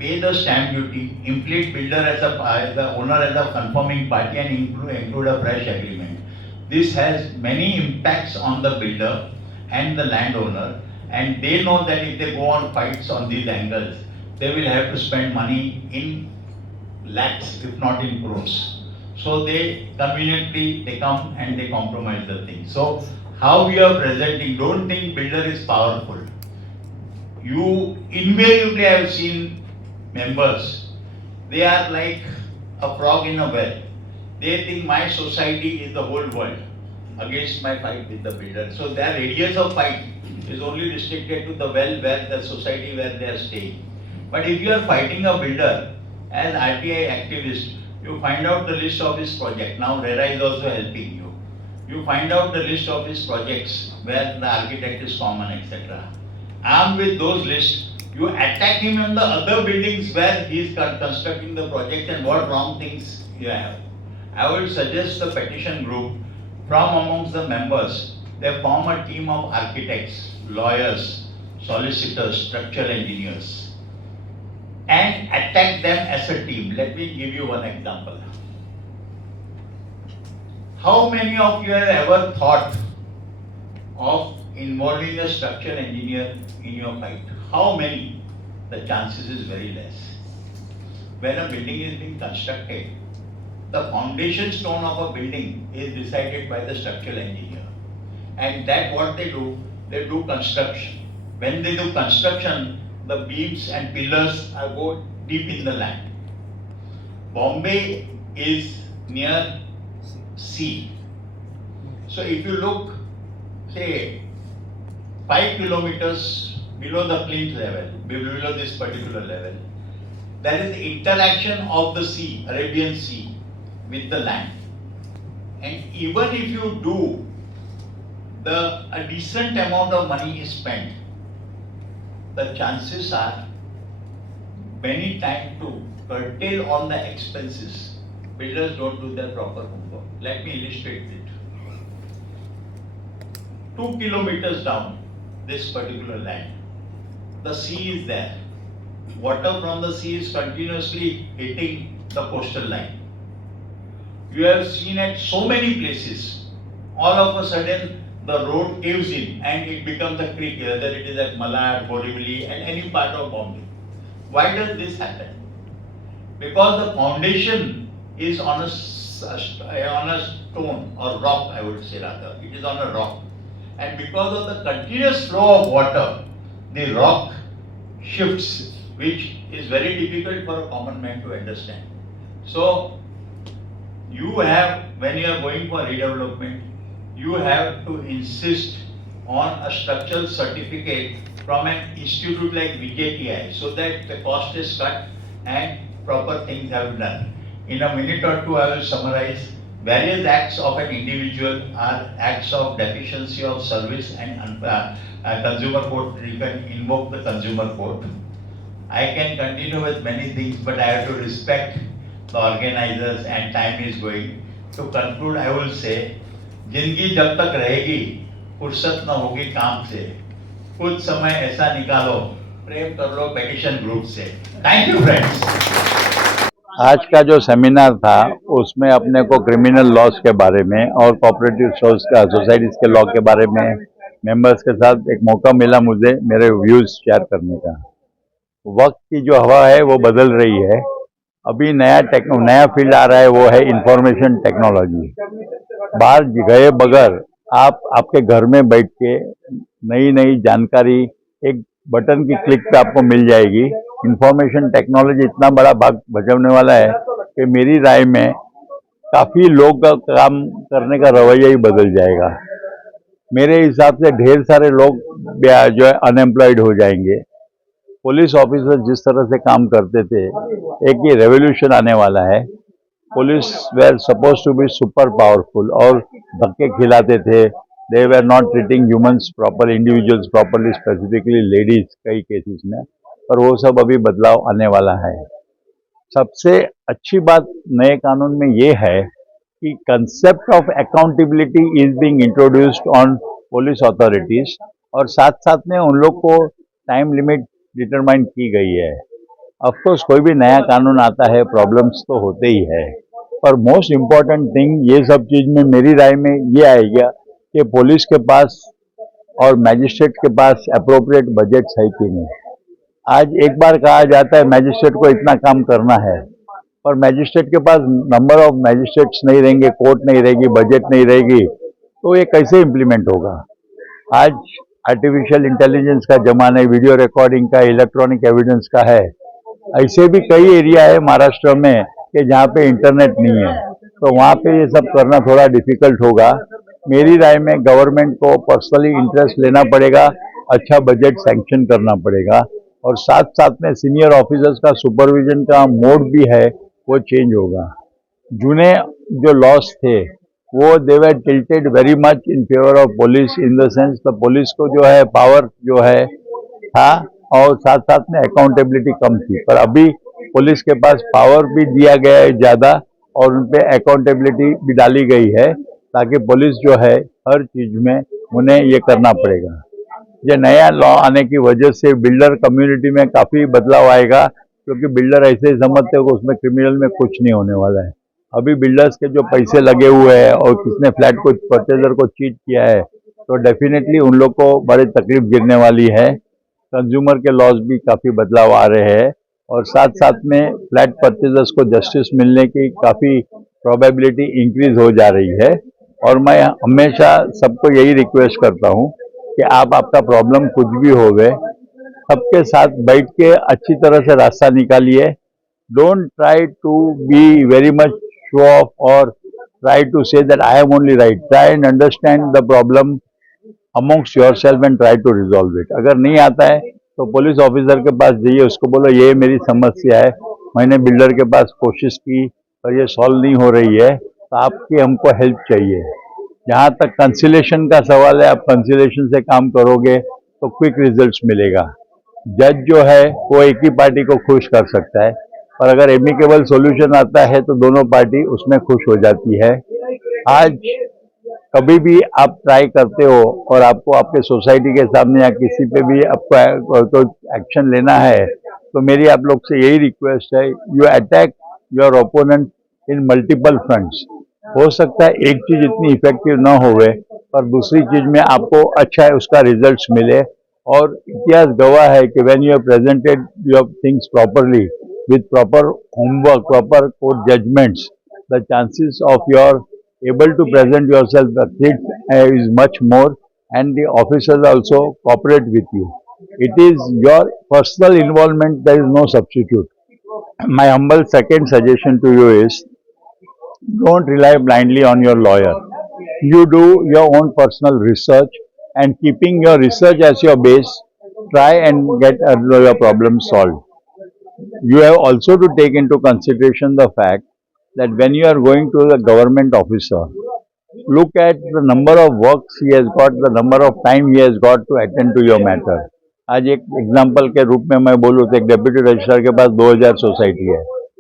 pay the stamp duty, implicate builder as the owner as a confirming party, and include a fresh agreement. This has many impacts on the builder and the landowner, and they know that if they go on fights on these angles, they will have to spend money in lakhs, if not in crores. So they conveniently they come and they compromise the thing. So how we are presenting, don't think builder is powerful. You invariably have seen members, they are like a frog in a well. They think my society is the whole world against my fight with the builder. So their radius of fight is only restricted to the well where the society where they are staying. But if you are fighting a builder as RTI activist, you find out the list of his project. Now RERA is also helping you. You find out the list of his projects where the architect is common, etc. Armed with those lists, you attack him on the other buildings where he is constructing the project and what wrong things you have. I would suggest the petition group from amongst the members, they form a team of architects, lawyers, solicitors, structural engineers, and attack them as a team. Let me give you one example. How many of you have ever thought of involving a structural engineer in your fight? How many? The chances is very less. When a building is being constructed, the foundation stone of a building is decided by the structural engineer. And that what they do construction. When they do construction, the beams and pillars go deep in the land. Bombay is near sea. So if you look, say, 5 kilometers below the plinth level, below this particular level, there is the interaction of the sea, Arabian Sea, with the land. And even if you do, a decent amount of money is spent, the chances are many times to curtail on the expenses. Builders don't do their proper homework. Let me illustrate it. 2 kilometers down this particular land, the sea is there. Water from the sea is continuously hitting the coastal line. You have seen at so many places, all of a sudden the road caves in and it becomes a creek, whether it is at Malad, Borivali, and any part of Bombay. Why does this happen? Because the foundation is on a stone or rock, I would say rather. It is on a rock. And because of the continuous flow of water, the rock shifts, which is very difficult for a common man to understand. So, you have, when you are going for redevelopment, you have to insist on a structural certificate from an institute like VJTI so that the cost is cut and proper things have been done. In a minute or two, I will summarize. Various acts of an individual are acts of deficiency of service and consumer court. You can invoke the consumer court. I can continue with many things, but I have to respect the organizers and time is going. to conclude, I will say, जिंदगी जब तक रहेगी फुर्सत न होगी काम से, कुछ समय ऐसा निकालो, प्रेम कर लो पेटिशन ग्रुप से। Thank you friends. आज का जो सेमिनार था उसमें अपने को क्रिमिनल लॉज के बारे में और कोऑपरेटिव सोसाइटीज के लॉ के बारे में मेंबर्स के साथ एक मौका मिला मुझे मेरे व्यूज शेयर करने का। वक्त की जो हवा है वो बदल रही है। अभी नया फील्ड आ रहा है, वो है इंफॉर्मेशन टेक्नोलॉजी। बाहर गए बगैर आपके घर में बैठ के नई नई जानकारी एक बटन की क्लिक पे आपको मिल जाएगी। इंफॉर्मेशन टेक्नोलॉजी इतना बड़ा भाग बजाने वाला है कि मेरी राय में काफ़ी लोग का काम करने का रवैया ही बदल जाएगा। मेरे हिसाब से ढेर सारे लोग जो है अनएम्प्लॉयड हो जाएंगे। पुलिस ऑफिसर जिस तरह से काम करते थे, एक ये रेवोल्यूशन आने वाला है। Police were suppose to be super powerful और धक्के खिलाते थे। They were not treating humans proper, individuals properly, specifically ladies कई केसेस में। पर वो सब अभी बदलाव आने वाला है। सबसे अच्छी बात नए कानून में ये है कि concept of accountability is being introduced on police authorities, और साथ साथ में उन लोग को टाइम लिमिट डिटरमाइन की गई है। ऑफकोर्स कोई भी नया कानून आता है, प्रॉब्लम्स तो होते ही है, पर मोस्ट इम्पॉर्टेंट थिंग ये सब चीज़ में मेरी राय में ये आएगा कि पुलिस के पास और मैजिस्ट्रेट के पास अप्रोप्रिएट बजट्स है कि नहीं। आज एक बार कहा जाता है मैजिस्ट्रेट को इतना काम करना है, और मैजिस्ट्रेट के पास नंबर ऑफ मैजिस्ट्रेट्स नहीं रहेंगे, कोर्ट नहीं रहेगी, बजट नहीं रहेगी, तो ये कैसे इम्प्लीमेंट होगा। आज आर्टिफिशियल इंटेलिजेंस का जमाना है, वीडियो रिकॉर्डिंग का, इलेक्ट्रॉनिक एविडेंस का है। ऐसे भी कई एरिया है महाराष्ट्र में कि जहाँ पे इंटरनेट नहीं है, तो वहाँ पे ये सब करना थोड़ा डिफिकल्ट होगा। मेरी राय में गवर्नमेंट को पर्सनली इंटरेस्ट लेना पड़ेगा, अच्छा बजट सैंक्शन करना पड़ेगा, और साथ साथ में सीनियर ऑफिसर्स का सुपरविजन का मोड भी है वो चेंज होगा। जूने जो लॉस थे वो they were tilted very much in favour of police, in the sense the police को जो है पावर जो है था, और साथ साथ में अकाउंटेबिलिटी कम थी। पर अभी पुलिस के पास पावर भी दिया गया है ज़्यादा, और उन पर अकाउंटेबिलिटी भी डाली गई है, ताकि पुलिस जो है हर चीज़ में उन्हें ये करना पड़ेगा। ये नया लॉ आने की वजह से बिल्डर कम्युनिटी में काफ़ी बदलाव आएगा, क्योंकि बिल्डर ऐसे ही समझते हो कि उसमें क्रिमिनल में कुछ नहीं होने वाला है। अभी बिल्डर्स के जो पैसे लगे हुए हैं और किसने फ्लैट को परचेजर को चीट किया है, तो डेफिनेटली उन लोग को बड़ी तकलीफ गिरने वाली है। कंज्यूमर के लॉज भी काफ़ी बदलाव आ रहे हैं, और साथ साथ में फ्लैट परचेजर्स को जस्टिस मिलने की काफ़ी प्रोबेबिलिटी इंक्रीज हो जा रही है। और मैं हमेशा सबको यही रिक्वेस्ट करता हूँ कि आप आपका प्रॉब्लम कुछ भी हो गए, सबके साथ बैठ के अच्छी तरह से रास्ता निकालिए। Don't try to be very much show off और try to say that I am only right. Try and understand the problem amongst yourself and try to resolve it. अगर नहीं आता है तो पुलिस ऑफिसर के पास जाइए, उसको बोलो ये मेरी समस्या है, मैंने बिल्डर के पास कोशिश की पर ये सॉल्व नहीं हो रही है, तो आपकी हमको हेल्प चाहिए। जहाँ तक कंसिलेशन का सवाल है, आप कंसिलेशन से काम करोगे तो क्विक रिजल्ट्स मिलेगा। जज जो है वो एक ही पार्टी को खुश कर सकता है, और अगर एमिकेबल सॉल्यूशन आता है तो दोनों पार्टी उसमें खुश हो जाती है। आज कभी भी आप ट्राई करते हो और आपको आपके सोसाइटी के सामने या किसी पे भी आपको तो एक्शन लेना है, तो मेरी आप लोग से यही रिक्वेस्ट है, you attack your opponent in multiple fronts. हो सकता है एक चीज इतनी इफेक्टिव ना होवे, पर दूसरी चीज में आपको अच्छा है उसका रिजल्ट्स मिले। और इतिहास गवाह है कि when you have presented your things properly with proper homework, proper court judgments, the chances of your able to present yourself is much more, and the officers also cooperate with you. It is your personal involvement, there is no substitute. My humble second suggestion to you is, don't rely blindly on your lawyer. You do your own personal research, and keeping your research as your base, try and get your problem solved. You have also to take into consideration the fact that when you are going to the government officer, look at the number of works he has got, the number of time he has got to attend to your matter. आज एक example के रूप में मैं बोलूँ तो एक deputy registrar के पास 2000 सोसाइटी है,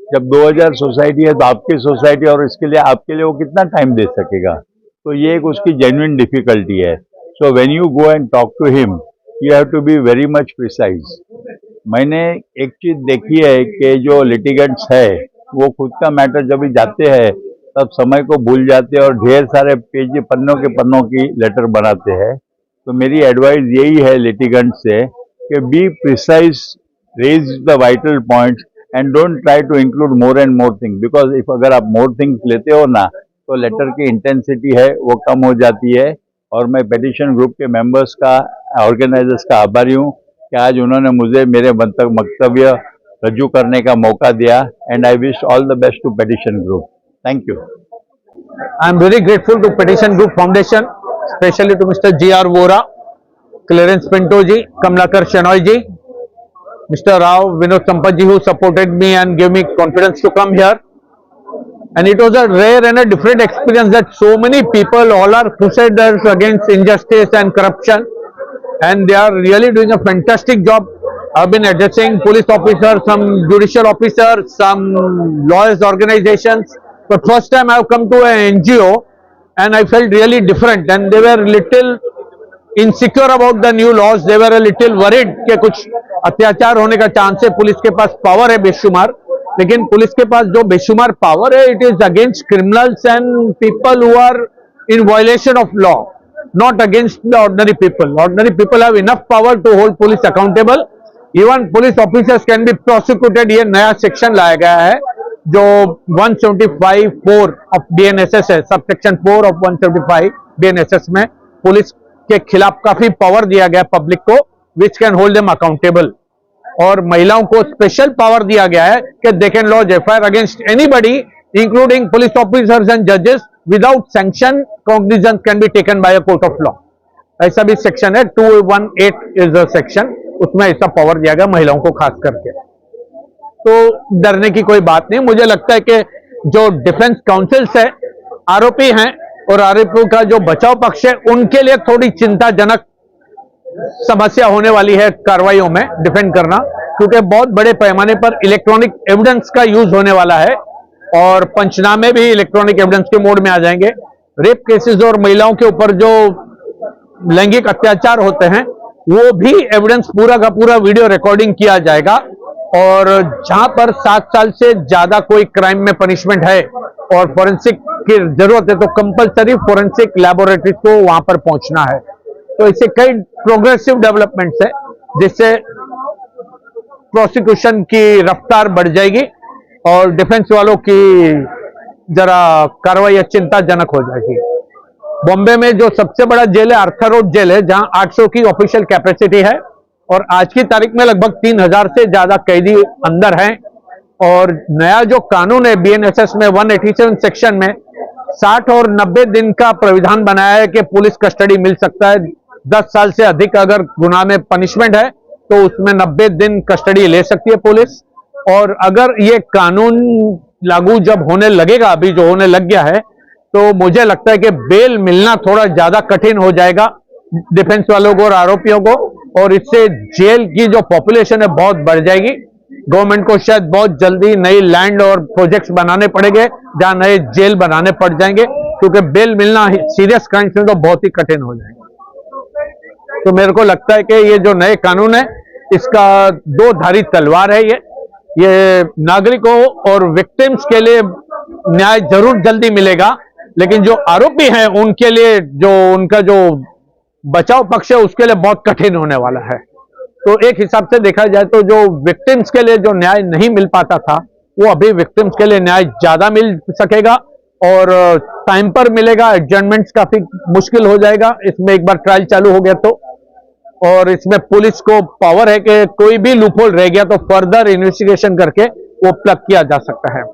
जब 2000 सोसाइटी है तो आपकी सोसाइटी और इसके लिए आपके लिए वो कितना टाइम दे सकेगा? तो ये एक उसकी जेन्युइन डिफिकल्टी है. So when you go and talk to him you have to be very much precise. मैंने एक चीज देखी है कि जो लिटिगेंट्स है वो खुद का मैटर जब भी जाते हैं तब समय को भूल जाते हैं और ढेर सारे पेज पन्नों की लेटर बनाते हैं. तो मेरी एडवाइस यही है लिटिगेंट से कि be precise, raise the vital points and don't try to include more and more thing, because if अगर आप मोर थिंग्स लेते हो ना तो लेटर की इंटेंसिटी है वो कम हो जाती है. और मैं पेटिशन ग्रुप के मेंबर्स का, ऑर्गेनाइजर्स का आभारी हूँ कि आज उन्होंने मुझे मेरे वक्तव्य रजू करने का मौका दिया. And I wish all the best to petition group. Thank you. I am very grateful to Petition Group Foundation, especially to Mr. G.R. Vora, Clarence Pinto ji, Kamlakar Shenoy ji, Mr. Rao, Vinod Sampath ji, who supported me and gave me confidence to come here. And it was a rare and a different experience that so many people, all are crusaders against injustice and corruption, and they are really doing a fantastic job. I've been addressing police officers, some judicial officers, some lawyers organizations. But first time I've come to an NGO and I felt really different, and they were little insecure about the new laws. They were a little worried कि कुछ अत्याचार होने का chance है. Police के पास power है बेशुमार, लेकिन पुलिस के पास जो बेशुमार पावर है, it is against criminals and people who are in violation of law, not against the ordinary people. Ordinary people have enough power to hold police accountable. Even police officers can be prosecuted. ये नया section लाया गया है जो 175(4) of BNSS है, sub section 4 of 175 BNSS में police के खिलाफ काफी पावर दिया गया पब्लिक को, which can hold them accountable. और महिलाओं को स्पेशल पावर दिया गया है कि they can launch FIR against anybody including police officers and जजेस without sanction. Cognizance can be taken by a court of law. ऐसा भी सेक्शन है, 218 इज अ सेक्शन, उसमें ऐसा पावर दिया गया महिलाओं को खास करके. तो डरने की कोई बात नहीं. मुझे लगता है कि जो डिफेंस काउंसिल्स है, आरोपी हैं और आरोपियों का जो बचाव पक्ष है, उनके लिए थोड़ी चिंताजनक समस्या होने वाली है कार्रवाइयों में डिफेंड करना, क्योंकि बहुत बड़े पैमाने पर इलेक्ट्रॉनिक एविडेंस का यूज होने वाला है और पंचनामे भी इलेक्ट्रॉनिक एविडेंस के मोड में आ जाएंगे. रेप केसेस और महिलाओं के ऊपर जो लैंगिक अत्याचार होते हैं वो भी एविडेंस पूरा का पूरा वीडियो रिकॉर्डिंग किया जाएगा. और जहां पर 7 साल से ज्यादा कोई क्राइम में पनिशमेंट है और फोरेंसिक की जरूरत है तो कंपलसरी फोरेंसिक लैबोरेटरी को वहां पर पहुंचना है. तो इससे कई प्रोग्रेसिव डेवलपमेंट्स है जिससे प्रोसिक्यूशन की रफ्तार बढ़ जाएगी और डिफेंस वालों की जरा कार्रवाई चिंताजनक हो जाएगी. बॉम्बे में जो सबसे बड़ा जेल है आर्थर रोड जेल है, जहां 800 की ऑफिशियल कैपेसिटी है और आज की तारीख में लगभग 3000 से ज्यादा कैदी अंदर हैं. और नया जो कानून है BNSS में 187 सेक्शन में 60 और 90 दिन का प्राविधान बनाया है कि पुलिस कस्टडी मिल सकता है. 10 साल से अधिक अगर गुनाह में पनिशमेंट है तो उसमें 90 दिन कस्टडी ले सकती है पुलिस. और अगर ये कानून लागू जब होने लगेगा, अभी जो होने लग गया है, तो मुझे लगता है कि बेल मिलना थोड़ा ज्यादा कठिन हो जाएगा डिफेंस वालों को और आरोपियों को, और इससे जेल की जो पॉपुलेशन है बहुत बढ़ जाएगी. गवर्नमेंट को शायद बहुत जल्दी नई लैंड और प्रोजेक्ट्स बनाने पड़ेंगे जहां नए जेल बनाने पड़ जाएंगे, क्योंकि बेल मिलना सीरियस क्राइम्स में तो बहुत ही कठिन हो जाएगा. तो मेरे को लगता है कि ये जो नए कानून है इसका दो धारी तलवार है. ये नागरिकों और विक्टिम्स के लिए न्याय जरूर जल्दी मिलेगा, लेकिन जो आरोपी हैं उनके लिए जो उनका जो बचाव पक्ष है उसके लिए बहुत कठिन होने वाला है. तो एक हिसाब से देखा जाए तो जो विक्टिम्स के लिए जो न्याय नहीं मिल पाता था वो अभी विक्टिम्स के लिए न्याय ज्यादा मिल सकेगा और टाइम पर मिलेगा. एडजमेंट्स काफी मुश्किल हो जाएगा इसमें एक बार ट्रायल चालू हो गया तो. और इसमें पुलिस को पावर है कि कोई भी लूपहोल रह गया तो फर्दर इन्वेस्टिगेशन करके वो प्लग किया जा सकता है.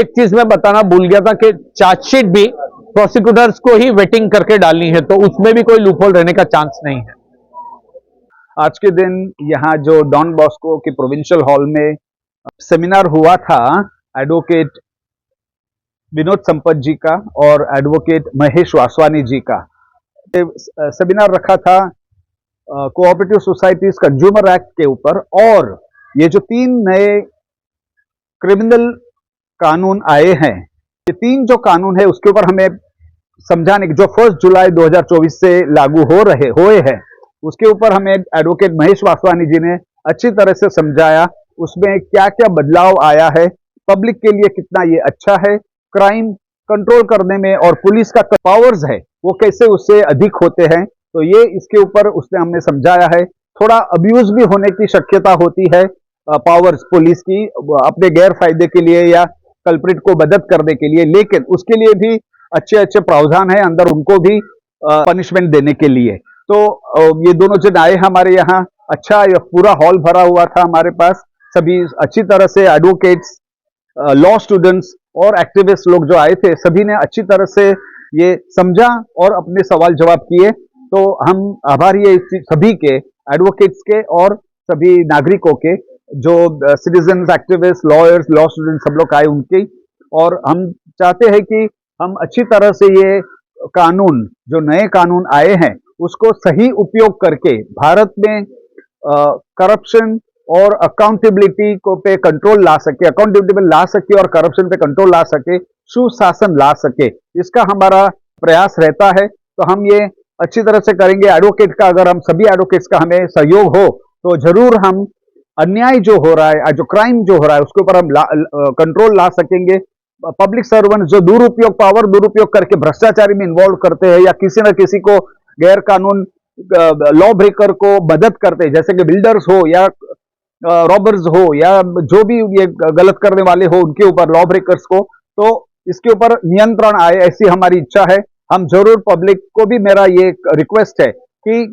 एक चीज मैं बताना भूल गया था कि चार्जशीट भी प्रोसिक्यूटर्स को ही वेटिंग करके डालनी है, तो उसमें भी कोई लूपहोल रहने का चांस नहीं है. आज के दिन यहाँ जो डॉन बॉस्को के प्रोविंशियल हॉल में सेमिनार हुआ था एडवोकेट विनोद संपत जी का और एडवोकेट महेश वासवानी जी का. सेमिनार रखा था कोऑपरेटिव सोसाइटीज कंज्यूमर एक्ट के ऊपर, और ये जो 3 नए क्रिमिनल कानून आए हैं, ये 3 जो कानून है उसके ऊपर हमें समझाने की, जो 1 जुलाई 2024 से लागू हुए हैं, उसके ऊपर हमें एडवोकेट महेश वासवानी जी ने अच्छी तरह से समझाया। उसमें क्या क्या बदलाव आया है, पब्लिक के लिए कितना ये अच्छा है, क्राइम कंट्रोल करने में और पुलिस का पावर्स है वो कैसे उससे अधिक होते हैं, तो ये इसके ऊपर उसने हमें समझाया है। थोड़ा अब्यूज भी होने की शक्यता होती है पावर्स पुलिस की अपने गैर फायदे के लिए या कल्प्रिट को मदद करने के लिए, लेकिन उसके लिए भी अच्छे अच्छे प्रावधान है अंदर उनको भी पनिशमेंट देने के लिए। तो ये दोनों जन आए हमारे यहाँ, अच्छा ये पूरा हॉल भरा हुआ था हमारे पास, सभी अच्छी तरह से एडवोकेट्स, लॉ स्टूडेंट्स और एक्टिविस्ट लोग जो आए थे सभी ने अच्छी तरह से ये समझा और अपने सवाल जवाब किए। तो हम आभारी है सभी के, एडवोकेट्स के और सभी नागरिकों के, जो citizens, activist, lawyers, law students सब लोग आए उनकी। और हम चाहते हैं कि हम अच्छी तरह से ये कानून, जो नए कानून आए हैं उसको सही उपयोग करके भारत में करप्शन और अकाउंटेबिलिटी को पे कंट्रोल ला सके, अकाउंटेबिलिटी ला सके और करप्शन पे कंट्रोल ला सके, सुशासन ला सके, इसका हमारा प्रयास रहता है। तो हम ये अच्छी तरह से करेंगे। एडवोकेट का, अगर हम सभी एडवोकेट्स का हमें सहयोग हो तो जरूर हम अन्याय जो हो रहा है, जो क्राइम जो हो रहा है उसके ऊपर हम कंट्रोल ला सकेंगे। पब्लिक सर्वेंट जो पावर दुरुपयोग करके भ्रष्टाचारी में इन्वॉल्व करते हैं या किसी न किसी को गैर कानून लॉ ब्रेकर को मदद करते हैं, जैसे कि बिल्डर्स हो या रॉबर्स हो या जो भी ये गलत करने वाले हो उनके ऊपर, लॉ ब्रेकर्स को, तो इसके ऊपर नियंत्रण आए ऐसी हमारी इच्छा है। हम जरूर पब्लिक को भी मेरा ये रिक्वेस्ट है कि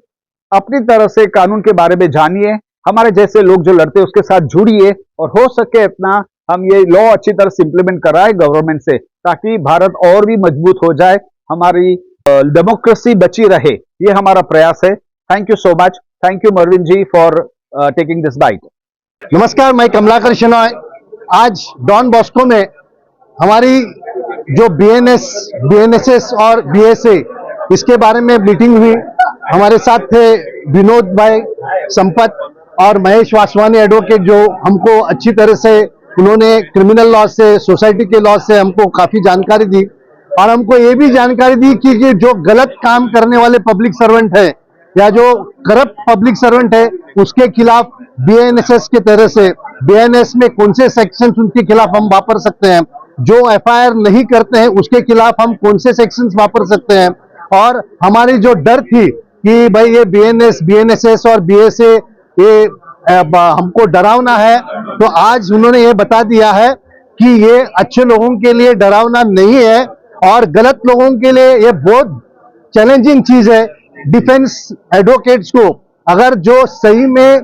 अपनी तरह से कानून के बारे में जानिए, हमारे जैसे लोग जो लड़ते हैं उसके साथ जुड़िए और हो सके इतना हम ये लॉ अच्छी तरह से इंप्लीमेंट कराए गवर्नमेंट से, ताकि भारत और भी मजबूत हो जाए, हमारी डेमोक्रेसी बची रहे, ये हमारा प्रयास है। Thank you so much. Thank you Mervin ji for taking this bite. नमस्कार, मैं कमलाकर शेनॉय। आज डॉन बॉस्को में हमारी जो बीएनएसएस और बीएसए इसके बारे में मीटिंग हुई। हमारे साथ थे विनोद भाई संपत और महेश वासवानी एडवोकेट, जो हमको अच्छी तरह से उन्होंने क्रिमिनल लॉ से, सोसाइटी के लॉ से हमको काफी जानकारी दी और हमको ये भी जानकारी दी कि जो गलत काम करने वाले पब्लिक सर्वेंट है या जो करप्ट पब्लिक सर्वेंट है उसके खिलाफ बीएनएसएस के तरह से बीएनएस में कौन से सेक्शंस उनके खिलाफ हम वापर सकते हैं, जो एफआईआर नहीं करते हैं उसके खिलाफ हम कौन से सेक्शंस वापर सकते हैं। और हमारी जो डर थी कि भाई ये बीएनएसएस और बीएसए ये हमको डरावना है, तो आज उन्होंने ये बता दिया है कि ये अच्छे लोगों के लिए डरावना नहीं है और गलत लोगों के लिए ये बहुत चैलेंजिंग चीज है। डिफेंस एडवोकेट्स को, अगर जो सही में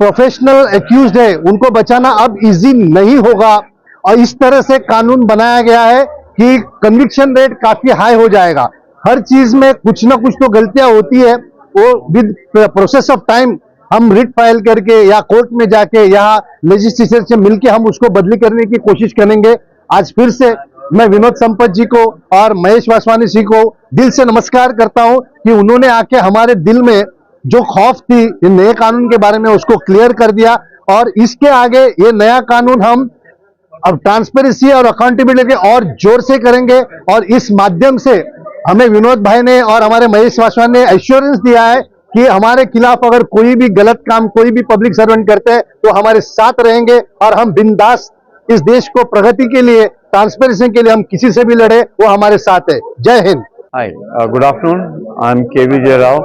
प्रोफेशनल एक्यूज्ड है उनको बचाना अब इजी नहीं होगा और इस तरह से कानून बनाया गया है कि कन्विक्शन रेट काफी हाई हो जाएगा। हर चीज में कुछ ना कुछ तो गलतियां होती है, वो विद प्रोसेस ऑफ टाइम हम रिट फाइल करके या कोर्ट में जाके या लेजिस्लेचर से मिलके हम उसको बदली करने की कोशिश करेंगे। आज फिर से मैं विनोद संपत जी को और महेश वासवानी जी को दिल से नमस्कार करता हूं कि उन्होंने आके हमारे दिल में जो खौफ थी इन नए कानून के बारे में उसको क्लियर कर दिया। और इसके आगे ये नया कानून हम अब ट्रांसपेरेंसी और अकाउंटेबिलिटी और जोर से करेंगे और इस माध्यम से हमें विनोद भाई ने और हमारे महेश वासवानी ने एश्योरेंस दिया है कि हमारे खिलाफ अगर कोई भी गलत काम कोई भी पब्लिक सर्वेंट करते हैं तो हमारे साथ रहेंगे और हम बिंदास इस देश को प्रगति के लिए, ट्रांसपेरेंसी के लिए हम किसी से भी लड़े, वो हमारे साथ है। जय Hind. Hi, good afternoon. I'm KVJ Rao,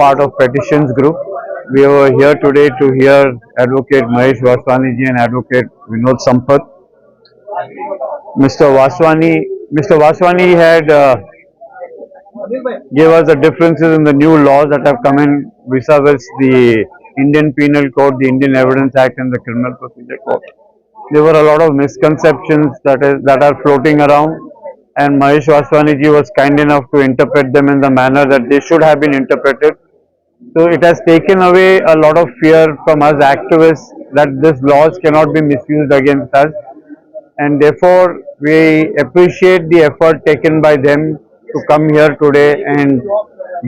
part of Petitions Group. We are here today to hear Advocate Mahesh Vaswani ji and Advocate Vinod Sampath. Mr. Vaswani had gave us the differences in the new laws that have come in vis-a-vis the Indian Penal Code, the Indian Evidence Act and the Criminal Procedure Code. There were a lot of misconceptions that are floating around, and Mahesh Vaswani ji was kind enough to interpret them in the manner that they should have been interpreted. So it has taken away a lot of fear from us activists that these laws cannot be misused against us, and therefore we appreciate the effort taken by them to come here today and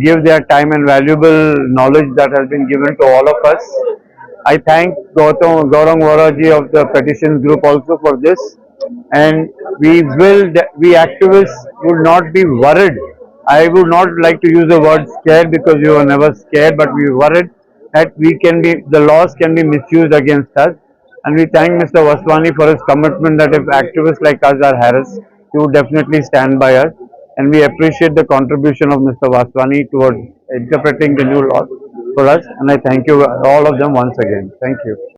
give their time and valuable knowledge that has been given to all of us. I thank Gaurang Vora ji of the petitions group also for this, and we activists will not be worried. I would not like to use the word scared because you are never scared, but we are worried that the laws can be misused against us. And we thank Mr. Vaswani for his commitment that if activists like us are harassed, he would definitely stand by us. And we appreciate the contribution of Mr. Vaswani towards interpreting the new laws for us. And I thank you all of them once again. Thank you.